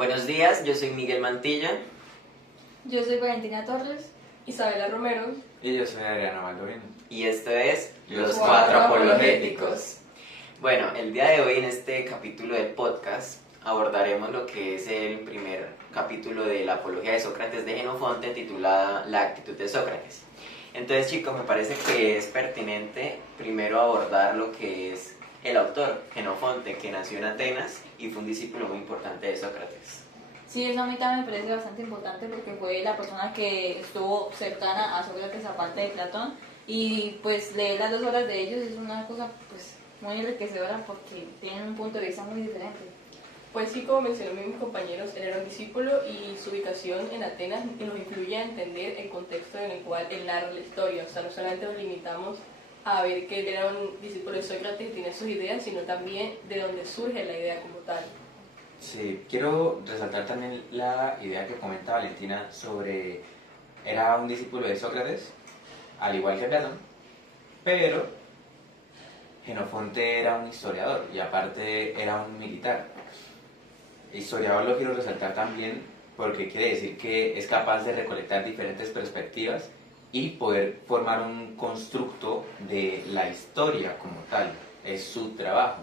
Buenos días, yo soy Miguel Mantilla. Yo soy Valentina Torres. Isabela Romero. Y yo soy Adriana Maldovino. Y esto es Los Cuatro Cuatro Apologéticos. Bueno, el día de hoy en este capítulo del podcast abordaremos lo que es el primer capítulo de la Apología de Sócrates de Jenofonte, titulada La actitud de Sócrates. Entonces, chicos, me parece que es pertinente primero abordar lo que es el autor, Jenofonte, que nació en Atenas y fue un discípulo muy importante de Sócrates. Sí, eso a mí también me parece bastante importante porque fue la persona que estuvo cercana a Sócrates aparte de Platón, y pues leer las dos obras de ellos es una cosa pues muy enriquecedora porque tienen un punto de vista muy diferente. Pues sí, como mencionó mis compañeros, él era un discípulo y su ubicación en Atenas nos influye a entender el contexto en el cual él narra la historia. O sea, no solamente nos limitamos a ver que él era un discípulo de Sócrates y tiene sus ideas, sino también de dónde surge la idea como tal. Sí, quiero resaltar también la idea que comenta Valentina sobre era un discípulo de Sócrates, al igual que Platón, pero Jenofonte era un historiador y aparte era un militar. Historiador lo quiero resaltar también porque quiere decir que es capaz de recolectar diferentes perspectivas y poder formar un constructo de la historia como tal. Es su trabajo.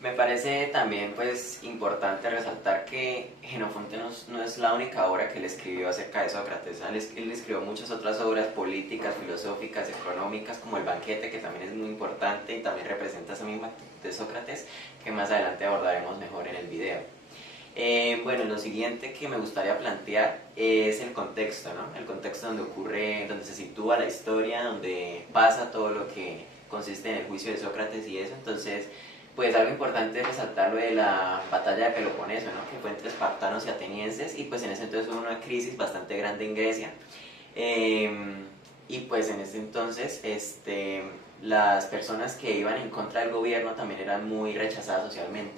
Me parece también pues importante resaltar que Jenofonte no es la única obra que él escribió acerca de Sócrates. Él escribió muchas otras obras políticas, filosóficas, económicas, como El Banquete, que también es muy importante y también representa esa misma actitud de Sócrates, que más adelante abordaremos mejor en el video. Bueno, lo siguiente que me gustaría plantear es el contexto, ¿no? El contexto donde ocurre, donde se sitúa la historia, donde pasa todo lo que consiste en el juicio de Sócrates y eso. Entonces, pues algo importante es resaltar lo de la batalla de Peloponeso, ¿no? Que fue entre espartanos y atenienses, y pues en ese entonces hubo una crisis bastante grande en Grecia. Y pues en ese entonces las personas que iban en contra del gobierno también eran muy rechazadas socialmente.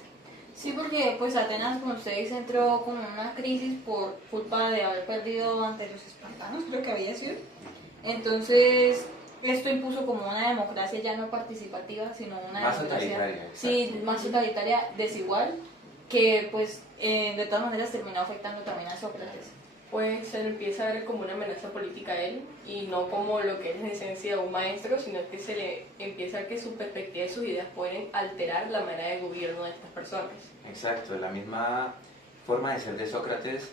Sí, porque pues Atenas, como usted dice, entró como en una crisis por culpa de haber perdido ante los espartanos, creo que había sido. Entonces, esto impuso como una democracia ya no participativa, sino una Más democracia, totalitaria. sí, más totalitaria, desigual, que pues de todas maneras terminó afectando también a Sócrates. Pues se le empieza a ver como una amenaza política a él y no como lo que es en esencia un maestro, sino que se le empieza a ver que su perspectiva y sus ideas pueden alterar la manera de gobierno de estas personas. Exacto, la misma forma de ser de Sócrates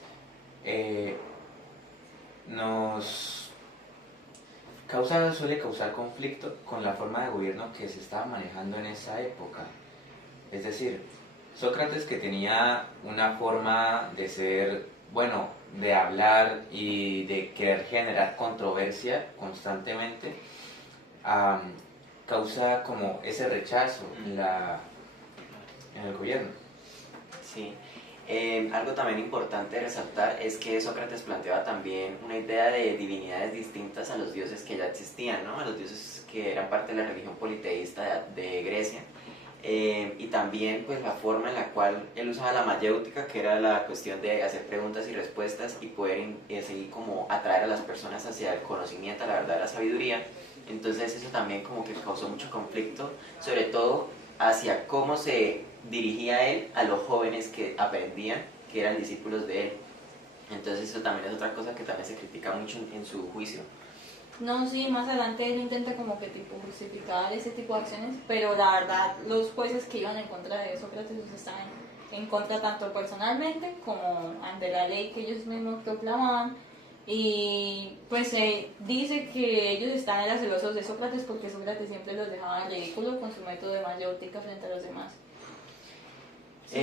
suele causar conflicto con la forma de gobierno que se estaba manejando en esa época. Es decir, Sócrates, que tenía una forma de ser, bueno, de hablar y de querer generar controversia constantemente, causa como ese rechazo en el gobierno. Sí. Algo también importante resaltar es que Sócrates planteaba también una idea de divinidades distintas a los dioses que ya existían, ¿no? A los dioses que eran parte de la religión politeísta de Grecia. Y también pues la forma en la cual él usaba la mayéutica, que era la cuestión de hacer preguntas y respuestas y poder así como atraer a las personas hacia el conocimiento, a la verdad, a la sabiduría. Entonces eso también como que causó mucho conflicto, sobre todo hacia cómo se dirigía él a los jóvenes que aprendían, que eran discípulos de él. Entonces eso también es otra cosa que también se critica mucho en su juicio. No, sí, más adelante él intenta como que tipo justificar ese tipo de acciones, pero la verdad los jueces que iban en contra de Sócrates estaban en contra tanto personalmente como ante la ley que ellos mismos proclamaban, y pues se dice que ellos estaban celosos de Sócrates porque Sócrates siempre los dejaba en ridículo con su método de mayéutica frente a los demás. Sí.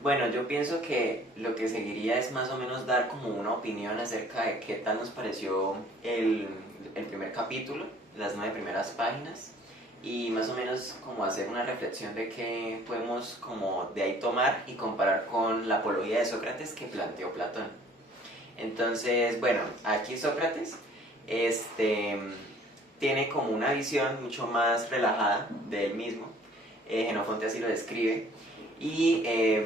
Bueno, yo pienso que lo que seguiría es más o menos dar como una opinión acerca de qué tal nos pareció el primer capítulo, las 9 primeras páginas, y más o menos como hacer una reflexión de qué podemos como de ahí tomar y comparar con la apología de Sócrates que planteó Platón. Entonces, bueno, aquí Sócrates tiene como una visión mucho más relajada de él mismo. Jenofonte así lo describe. Y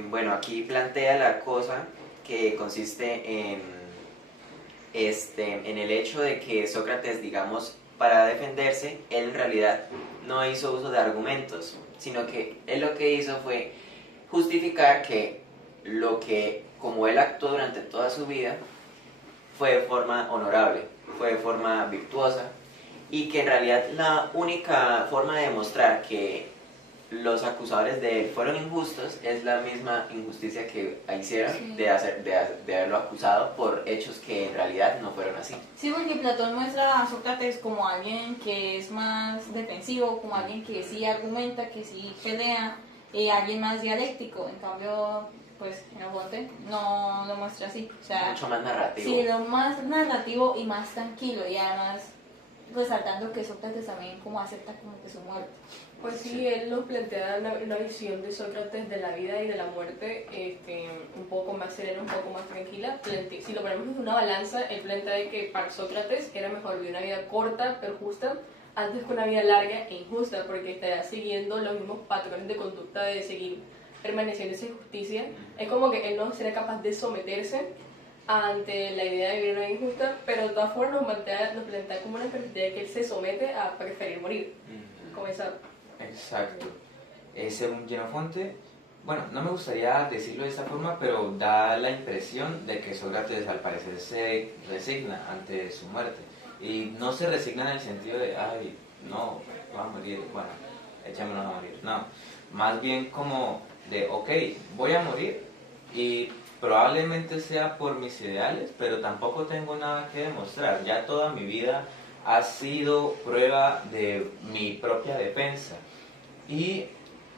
bueno, aquí plantea la cosa que consiste en el hecho de que Sócrates, digamos, para defenderse, él en realidad no hizo uso de argumentos, sino que él lo que hizo fue justificar que lo que, como él actuó durante toda su vida, fue de forma honorable, fue de forma virtuosa, y que en realidad la única forma de demostrar que los acusadores de él fueron injustos es la misma injusticia que hicieron Sí. de haberlo acusado por hechos que en realidad no fueron así. Sí, porque Platón muestra a Sócrates como alguien que es más defensivo, como alguien que sí argumenta, que sí pelea, alguien más dialéctico. En cambio, pues Jenofonte no lo muestra así. O sea, Mucho más narrativo. sí, lo más narrativo y más tranquilo, y además resaltando que Sócrates también como acepta como que su muerte. Pues sí, él nos plantea una visión de Sócrates de la vida y de la muerte un poco más serena, un poco más tranquila. Si lo ponemos en una balanza, él plantea de que para Sócrates era mejor vivir una vida corta pero justa antes que una vida larga e injusta, porque estaría siguiendo los mismos patrones de conducta de seguir permaneciendo esa injusticia. Es como que él no sería capaz de someterse ante la idea de vivir una vida injusta, pero de todas formas nos plantea como una perspectiva de que él se somete a preferir morir. Como esa... Exacto. Según Jenofonte, bueno, no me gustaría decirlo de esta forma, pero da la impresión de que Sócrates al parecer se resigna ante su muerte. Y no se resigna en el sentido de, ay, no, va a morir, bueno, echémonos a morir. No, más bien como de, ok, voy a morir y probablemente sea por mis ideales, pero tampoco tengo nada que demostrar. Ya toda mi vida ha sido prueba de mi propia defensa. Y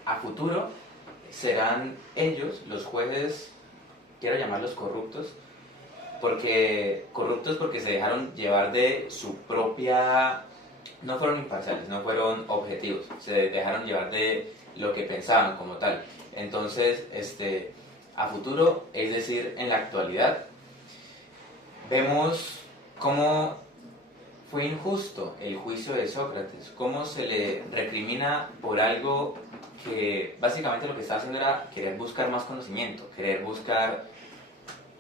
a futuro serán ellos, los jueces, quiero llamarlos corruptos porque se dejaron llevar de su propia, no fueron imparciales, no fueron objetivos, se dejaron llevar de lo que pensaban como tal. Entonces, a futuro, es decir, en la actualidad, vemos cómo fue injusto el juicio de Sócrates, cómo se le recrimina por algo que básicamente lo que estaba haciendo era querer buscar más conocimiento, querer buscar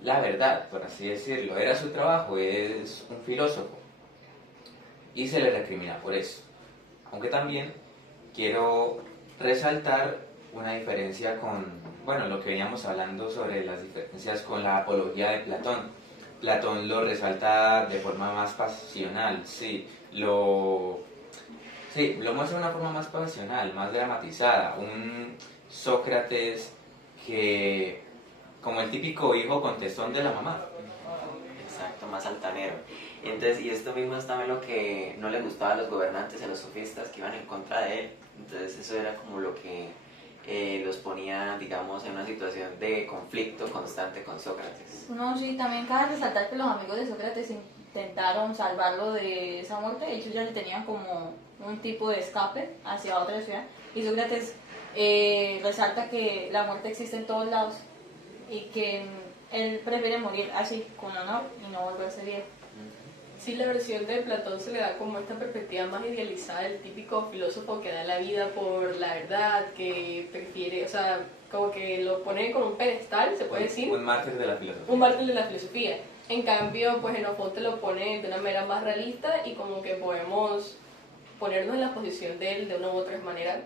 la verdad, por así decirlo. Era su trabajo, es un filósofo, y se le recrimina por eso. Aunque también quiero resaltar una diferencia con, bueno, lo que veníamos hablando sobre las diferencias con la apología de Platón. Platón lo resalta de forma más pasional, sí, lo muestra de una forma más pasional, más dramatizada. Un Sócrates que, como el típico hijo contestón de la mamá. Exacto, más altanero. Entonces, y esto mismo es también lo que no le gustaba a los gobernantes, a los sofistas que iban en contra de él. Entonces eso era como lo que los ponía, digamos, en una situación de conflicto constante con Sócrates. No, sí, también cabe resaltar que los amigos de Sócrates intentaron salvarlo de esa muerte. Ellos ya le tenían como un tipo de escape hacia otra ciudad, y Sócrates resalta que la muerte existe en todos lados y que él prefiere morir así, con honor, y no volverse viejo. Sí, la versión de Platón se le da como esta perspectiva más idealizada del típico filósofo que da la vida por la verdad, que prefiere, o sea, como que lo pone como un pedestal, se puede decir. Un mártir de la filosofía. Un mártir de la filosofía. En cambio, pues Jenofonte lo pone de una manera más realista y como que podemos ponernos en la posición de él de una u otra manera,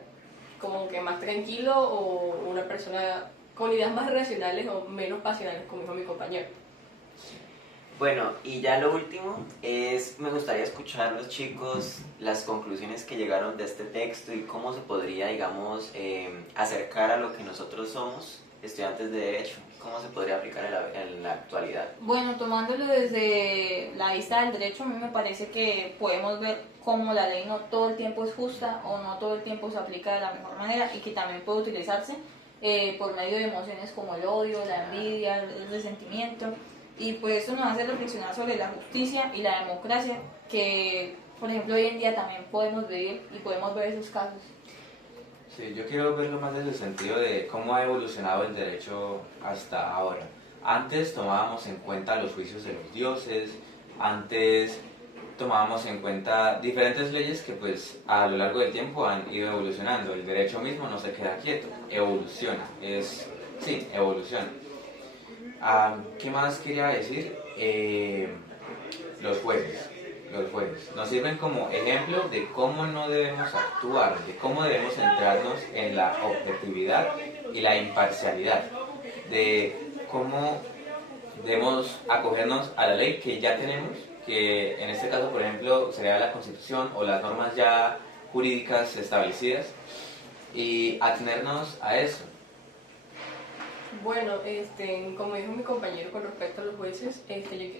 como que más tranquilo o una persona con ideas más racionales o menos pasionales, como dijo mi compañero. Bueno, y ya lo último es, me gustaría escuchar los chicos las conclusiones que llegaron de este texto y cómo se podría, digamos, acercar a lo que nosotros somos, estudiantes de Derecho, cómo se podría aplicar en la actualidad. Bueno, tomándolo desde la vista del derecho, a mí me parece que podemos ver cómo la ley no todo el tiempo es justa o no todo el tiempo se aplica de la mejor manera, y que también puede utilizarse por medio de emociones como el odio, la envidia, el resentimiento. Y pues eso nos hace reflexionar sobre la justicia y la democracia, que por ejemplo hoy en día también podemos vivir y podemos ver esos casos. Sí, yo quiero verlo más desde el sentido de cómo ha evolucionado el derecho hasta ahora. Antes tomábamos en cuenta los juicios de los dioses, antes tomábamos en cuenta diferentes leyes que pues a lo largo del tiempo han ido evolucionando. El derecho mismo no se queda quieto, evoluciona, evoluciona. ¿Qué más quería decir? Los jueces nos sirven como ejemplo de cómo no debemos actuar, de cómo debemos centrarnos en la objetividad y la imparcialidad. de cómo debemos acogernos a la ley que ya tenemos, que en este caso, por ejemplo, sería la Constitución o las normas ya jurídicas establecidas, y atenernos a eso. Bueno, como dijo mi compañero con respecto a los jueces,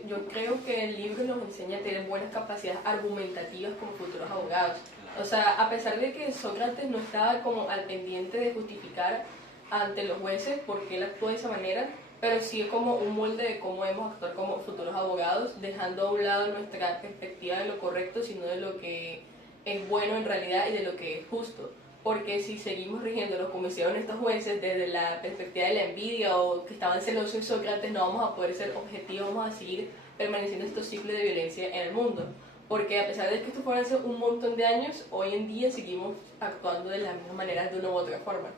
yo creo que el libro nos enseña a tener buenas capacidades argumentativas como futuros abogados. O sea, a pesar de que Sócrates no estaba como al pendiente de justificar ante los jueces por qué él actuó de esa manera, pero sí es como un molde de cómo debemos actuar como futuros abogados, dejando a un lado nuestra perspectiva de lo correcto, sino de lo que es bueno en realidad y de lo que es justo. Porque si seguimos rigiéndonos como hicieron estos jueces desde la perspectiva de la envidia o que estaban celosos de Sócrates, no vamos a poder ser objetivos, vamos a seguir permaneciendo estos ciclos de violencia en el mundo. Porque a pesar de que esto fueron hace un montón de años, hoy en día seguimos actuando de la misma manera de una u otra forma.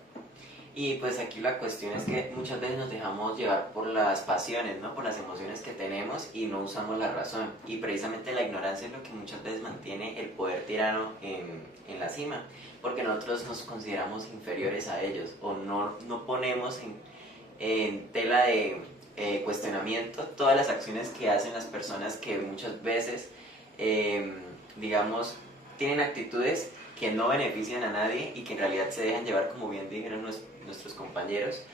Y pues aquí la cuestión es que muchas veces nos dejamos llevar por las pasiones, ¿no? Por las emociones que tenemos y no usamos la razón. Y precisamente la ignorancia es lo que muchas veces mantiene el poder tirano en la cima, porque nosotros nos consideramos inferiores a ellos o no ponemos en tela de cuestionamiento todas las acciones que hacen las personas que muchas veces, digamos, tienen actitudes que no benefician a nadie y que en realidad se dejan llevar, como bien dijeron nuestros compañeros,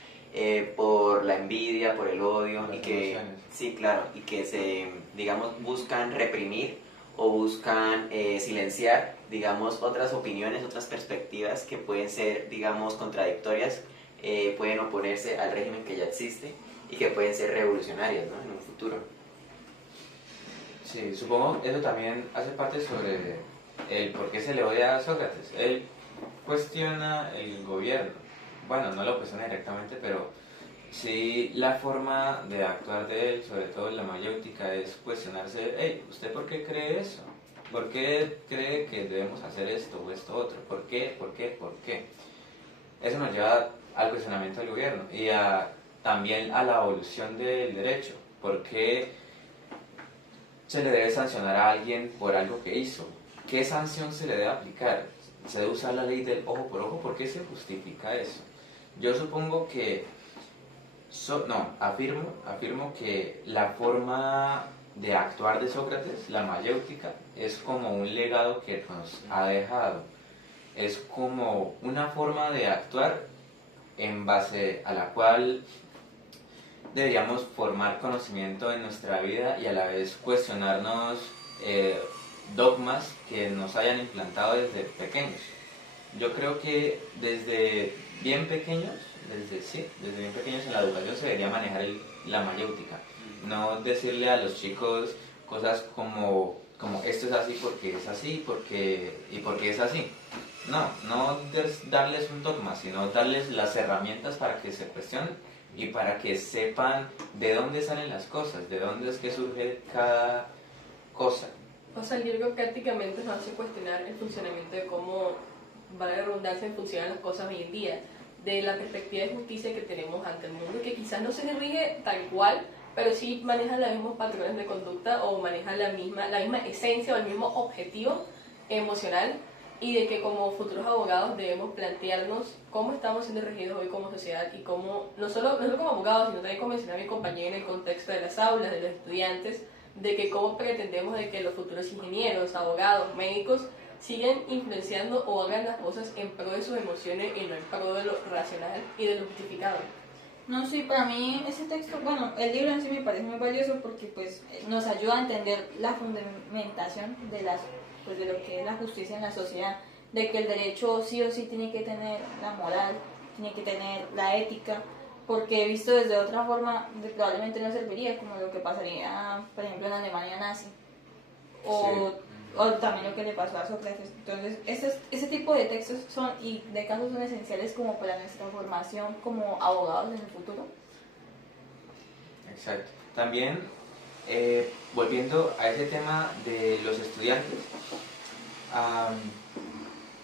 por la envidia, por el odio, y que emociones. sí, claro, y que digamos, buscan reprimir o buscan silenciar, digamos, otras opiniones, otras perspectivas que pueden ser, digamos, contradictorias, pueden oponerse al régimen que ya existe y que pueden ser revolucionarias, ¿no? En un futuro. Sí, supongo eso también hace parte sobre el por qué se le odia a Sócrates. Él cuestiona el gobierno. Bueno, no lo cuestiona directamente, pero sí la forma de actuar de él, sobre todo en la mayéutica, es cuestionarse, hey, ¿usted por qué cree eso? ¿Por qué cree que debemos hacer esto o esto otro? ¿Por qué? ¿Por qué? ¿Por qué? Eso nos lleva al cuestionamiento del gobierno y también a la evolución del derecho. ¿Por qué se le debe sancionar a alguien por algo que hizo? ¿Qué sanción se le debe aplicar? ¿Se debe usar la ley del ojo por ojo? ¿Por qué se justifica eso? Yo supongo que, afirmo que la forma de actuar de Sócrates, la mayéutica, es como un legado que nos ha dejado. Es como una forma de actuar en base a la cual deberíamos formar conocimiento en nuestra vida y a la vez cuestionarnos dogmas que nos hayan implantado desde pequeños. Yo creo que desde bien pequeños en la educación se debería manejar la mayéutica. No decirle a los chicos cosas como esto es así porque es así y porque es así. No darles un dogma, sino darles las herramientas para que se cuestionen y para que sepan de dónde salen las cosas, de dónde es que surge cada cosa. O sea, el libro prácticamente nos hace cuestionar el funcionamiento de cómo, vale la redundancia, funcionan las cosas hoy en día, de la perspectiva de justicia que tenemos ante el mundo, que quizás no se rige tal cual, pero sí maneja los mismos patrones de conducta o maneja la misma esencia o el mismo objetivo emocional, y de que como futuros abogados debemos plantearnos cómo estamos siendo regidos hoy como sociedad y cómo, no solo como abogados, sino también como mencionaba mi compañero en el contexto de las aulas, de los estudiantes, de que cómo pretendemos de que los futuros ingenieros, abogados, médicos sigan influenciando o hagan las cosas en pro de sus emociones y no en pro de lo racional y de lo justificado. No, sí, para mí ese texto, bueno, el libro en sí me parece muy valioso porque pues nos ayuda a entender la fundamentación de lo que es la justicia en la sociedad, de que el derecho sí o sí tiene que tener la moral, tiene que tener la ética, porque visto desde otra forma probablemente no serviría, como lo que pasaría, por ejemplo, en la Alemania nazi, o también lo que le pasó a Sócrates. Entonces, ese tipo de textos y de casos son esenciales como para nuestra formación como abogados en el futuro. Exacto. También, volviendo a ese tema de los estudiantes,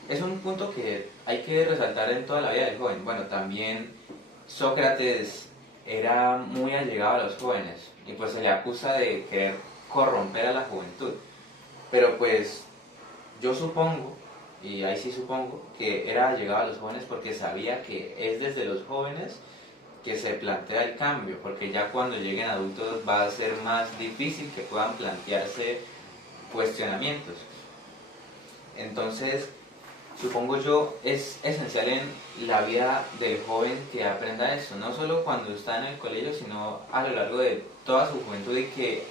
es un punto que hay que resaltar en toda la vida del joven. Bueno, también Sócrates era muy allegado a los jóvenes y pues se le acusa de querer corromper a la juventud. Pero pues yo supongo, y ahí sí supongo, que era allegado a los jóvenes porque sabía que es desde los jóvenes que se plantea el cambio, porque ya cuando lleguen adultos va a ser más difícil que puedan plantearse cuestionamientos. Entonces, supongo yo, es esencial en la vida del joven que aprenda eso, no solo cuando está en el colegio, sino a lo largo de toda su juventud, y que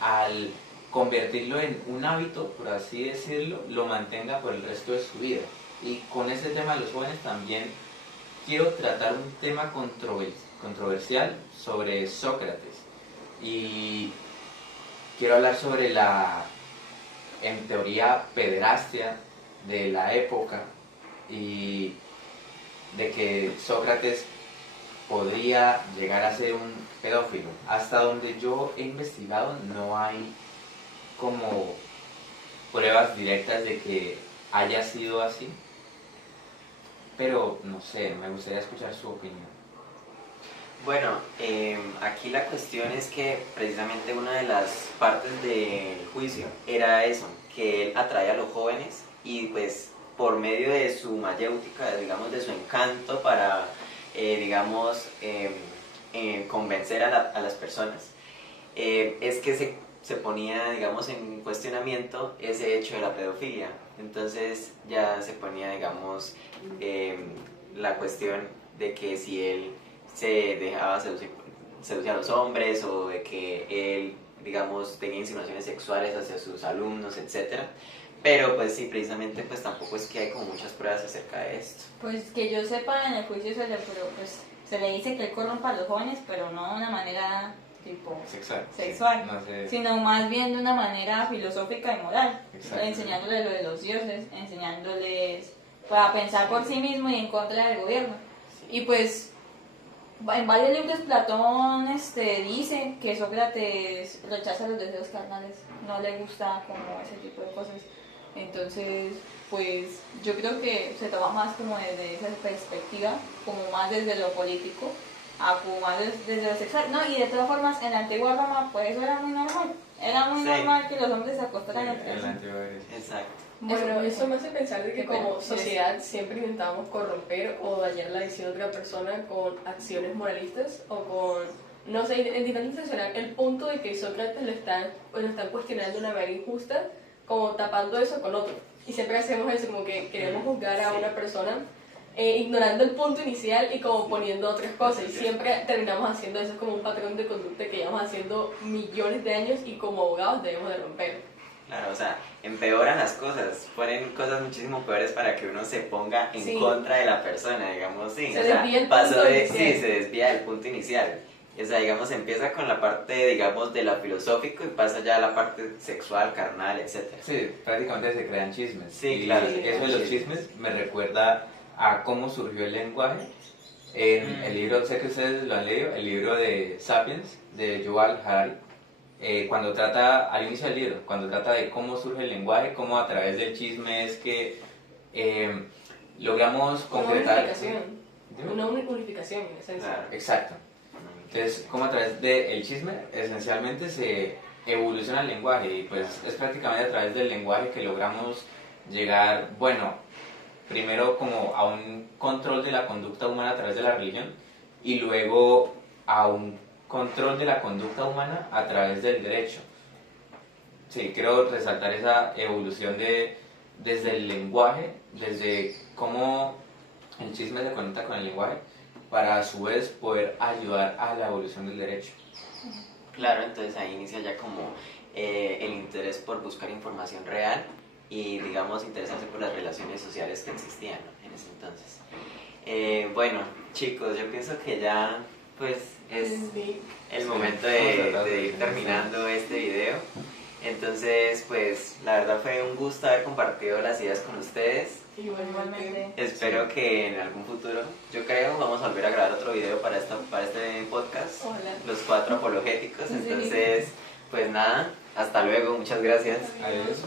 al convertirlo en un hábito, por así decirlo, lo mantenga por el resto de su vida. Y con ese tema de los jóvenes también quiero tratar un tema controversial sobre Sócrates. Y quiero hablar sobre la, en teoría, pederastia de la época, y de que Sócrates podría llegar a ser un pedófilo. Hasta donde yo he investigado no hay como pruebas directas de que haya sido así, pero no sé, me gustaría escuchar su opinión. Bueno, aquí la cuestión es que precisamente una de las partes del juicio era eso, que él atraía a los jóvenes y pues por medio de su mayéutica, digamos de su encanto para, convencer a las personas, es que se ponía, digamos, en cuestionamiento ese hecho de la pedofilia. Entonces ya se ponía, digamos, la cuestión de que si él se dejaba seducir a los hombres, o de que él, digamos, tenía insinuaciones sexuales hacia sus alumnos, etcétera. Pero pues sí, precisamente pues tampoco es que hay como muchas pruebas acerca de esto. Pues que yo sepa, en el juicio se le dice que él corrompa a los jóvenes, pero no de una manera tipo sexual, no sé. sino más bien de una manera filosófica y moral, Exacto. enseñándoles lo de los dioses, enseñándoles para pensar por sí mismo y en contra del gobierno. Y pues en varios libros Platón dice que Sócrates rechaza los deseos carnales, no le gusta como ese tipo de cosas. Entonces, pues yo creo que se toma más como desde esa perspectiva, como más desde lo político, a como más desde lo sexual. No, y de todas formas, en la antigua Roma, pues eso era muy normal. Era muy normal que los hombres se acostaran entre sí. Exacto. Bueno, eso me hace pensar de que como sociedad siempre intentamos corromper o dañar la visión de otra persona con acciones moralistas o con, no sé, intentando intencionar el punto de que Sócrates lo están cuestionando de una manera injusta, como tapando eso con otro. Y siempre hacemos eso, como que queremos juzgar a una persona ignorando el punto inicial y como poniendo otras cosas. Y siempre terminamos haciendo eso, es como un patrón de conducta que llevamos haciendo millones de años y como abogados debemos de romper. Claro, o sea, empeoran las cosas, ponen cosas muchísimo peores para que uno se ponga en contra de la persona, digamos, sí. Se o sea, desvía el punto inicial. Sí, se desvía del punto inicial. O sea, digamos, empieza con la parte, digamos, de lo filosófico y pasa ya a la parte sexual, carnal, etc. Sí, prácticamente se crean chismes. Sí, y claro. Eso de los chismes me recuerda a cómo surgió el lenguaje. En el libro, sé que ustedes lo han leído, el libro de Sapiens, de Yuval Harari. Cuando trata, al inicio del libro, cuando trata de cómo surge el lenguaje, cómo a través del chisme es que logramos concretar... Una unificación, en esencia. Claro. Exacto. Entonces, cómo a través del chisme, esencialmente se evoluciona el lenguaje, y pues es prácticamente a través del lenguaje que logramos llegar, bueno, primero como a un control de la conducta humana a través de la religión, y luego a un control de la conducta humana a través del derecho. Sí, quiero resaltar esa evolución desde el lenguaje, desde cómo el chisme se conecta con el lenguaje, para a su vez poder ayudar a la evolución del derecho. Claro, entonces ahí inicia ya como el interés por buscar información real y, digamos, interesarse por las relaciones sociales que existían, ¿no?, en ese entonces. Bueno, chicos, yo pienso que ya pues es el momento de ir terminando este video. Entonces, pues la verdad fue un gusto haber compartido las ideas con ustedes. Igualmente. Espero que en algún futuro, yo creo, vamos a volver a grabar otro video para este podcast. Ojalá. Los 4 apologéticos. Entonces, pues nada, hasta luego, muchas gracias. Adiós.